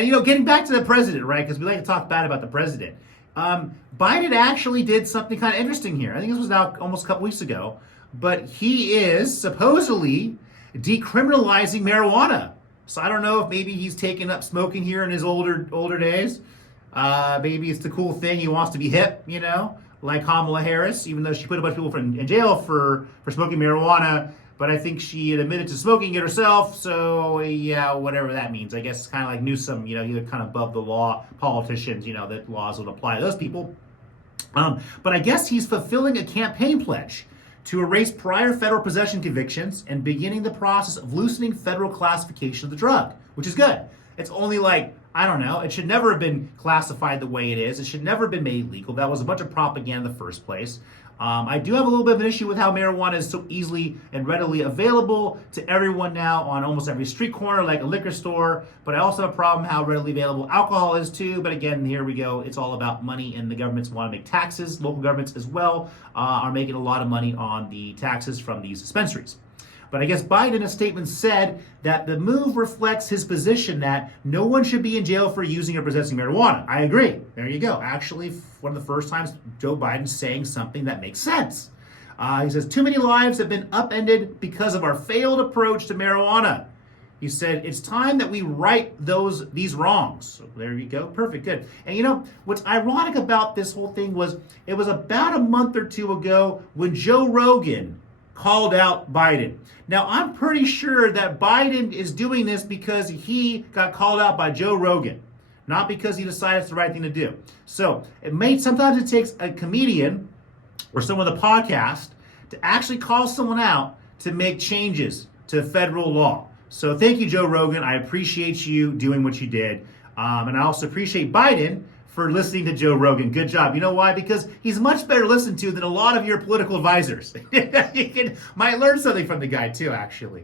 And, getting back to the president, right? Because we like to talk bad about the president. Biden actually did something kind of interesting here. I think this was now almost a couple weeks ago. But he is supposedly decriminalizing marijuana. So I don't know if maybe he's taken up smoking here in his older days. Maybe it's the cool thing. He wants to be hip, like Kamala Harris, even though she put a bunch of people in jail for smoking marijuana. But I think she had admitted to smoking it herself. So, yeah, whatever that means. I guess it's kind of like Newsom, you're kind of above the law. Politicians, that laws would apply to those people. But I guess he's fulfilling a campaign pledge to erase prior federal possession convictions and beginning the process of loosening federal classification of the drug, which is good. It's only it should never have been classified the way it is. It should never have been made legal. That was a bunch of propaganda in the first place. I do have a little bit of an issue with how marijuana is so easily and readily available to everyone now on almost every street corner, like a liquor store. But I also have a problem how readily available alcohol is too. But again, here we go. It's all about money, and the governments want to make taxes. Local governments as well are making a lot of money on the taxes from these dispensaries. But I guess Biden in a statement said that the move reflects his position that no one should be in jail for using or possessing marijuana. I agree. There you go. Actually, one of the first times Joe Biden's saying something that makes sense. He says, too many lives have been upended because of our failed approach to marijuana. He said, it's time that we right these wrongs. So there you go. Perfect. Good. And what's ironic about this whole thing was it was about a month or two ago when Joe Rogan called out Biden. Now, I'm pretty sure that Biden is doing this because he got called out by Joe Rogan, not because he decided it's the right thing to do. So sometimes it takes a comedian or someone on the podcast to actually call someone out to make changes to federal law. So thank you, Joe Rogan. I appreciate you doing what you did. And I also appreciate Biden for listening to Joe Rogan. Good job. You know why? Because he's much better listened to than a lot of your political advisors. You might learn something from the guy too, actually.